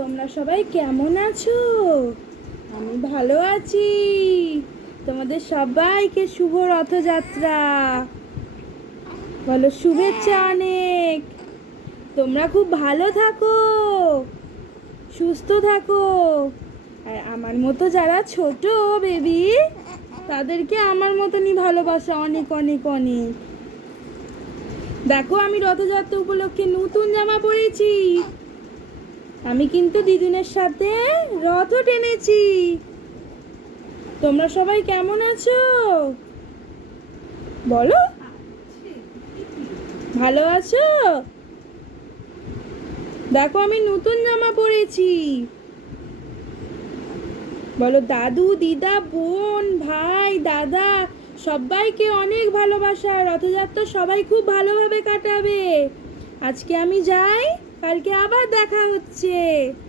তোমরা সবাই কেমন আছো? আমি ভালো আছি। তোমাদের সবাইকে শুভ রথযাত্রা। বলো শুভেচ্ছা অনেক। তোমরা খুব ভালো থাকো, সুস্থ থাকো। আর আমার মতো যারা ছোট বেবি, তাদেরকে আমার মতনই ভালোবাসা অনেক অনেক অনেক। দেখো আমি রথযাত্রা উপলক্ষে নতুন জামা পরেছি। আমি কিন্তু দিদুনের সাথে রথও টেনেছি। তোমরা সবাই কেমন আছো বলো? ভালো আছো? দেখো আমি নতুন জামা পরেছি। বলো দাদু দিদা বোন ভাই দাদা সবাইকে অনেক ভালোবাসা। রথযাত্রা সবাই খুব ভালোভাবে কাটাবে। আজকে আমি যাই, কালকে আবার দেখা হচ্ছে।